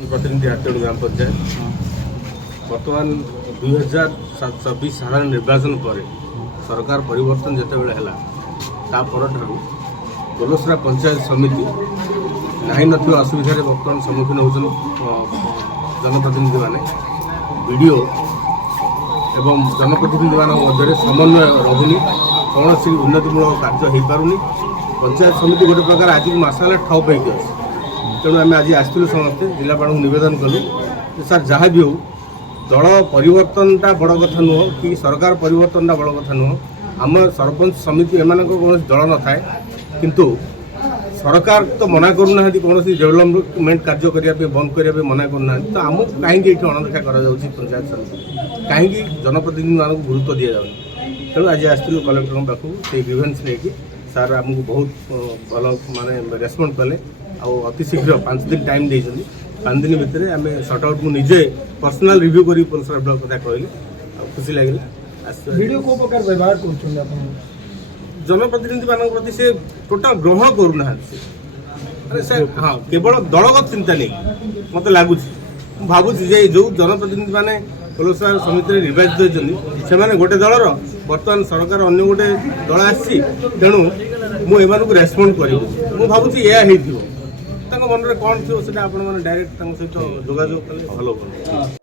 प्रतिनिधि हातेड़ ग्राम पंचायत बर्तमान 2024 साधारण निर्वाचन पर सरकार परिवर्तन जितेबाला है बलसरा पंचायत समिति नहीं असुविधा बर्तमान सम्मुखीन होती जनप्रतिनिधि माने वीडियो एवं जनप्रतिनिधि मान मध्य समन्वय रहुनी कौन सी उन्नतिमूलक कार्य हो पारुनी पंचायत समिति गोटे प्रकार आज मसाला ठप होगी अच्छे तेणु आम आज आसलु समस्ते जिलापाल नवेदन कलु सर जहाँ भी हो दल परिवर्तनटा बड़ कथा नुह कि सरकार परिवर्तनटा बड़ कथा नुह आम सरपंच समिति एम कौन दल न थाए किंतु सरकार तो मना करूना कौन डेवलपमेंट कार्य करने बंद करने मना करना तो आमको कहीं अणदेखा कर पंचायत समिति कहीं जनप्रतिनिधि मानक गुरुत्व दि जाऊनी तेणु आज आसलु कलेक्टर पाखक से ग्रीवेन्स लेकिन सार आमको बहुत भल माने रेस्पॉन्ड कले अति शीघ्र 5 दिन टाइम देइछन्ती 5 दिन भितर आम सर्ट आउट मु निजे पर्सनल रिव्यू करी पुलिस ब्लॉक कथा कहली खुशी लगे वीडियो को प्रकार व्यवहार करछन आपण जनप्रतिनिधि मानक प्रति से टोटल ग्रहण करूना अरे सर हाँ केवल दलगत चिंता नहीं मत लगुच भावुँ जे जो जनप्रतिनिधि माने पुलिस समिति निर्वाचित होती से गोटे दलर बर्तमान सरकार अन्य गोटे दल आसी तेणु मुझे रेस्पॉन्ड कर भावुँ यह मन में कौन थी डायरेक्ट सहित जोगाजोग कले भल।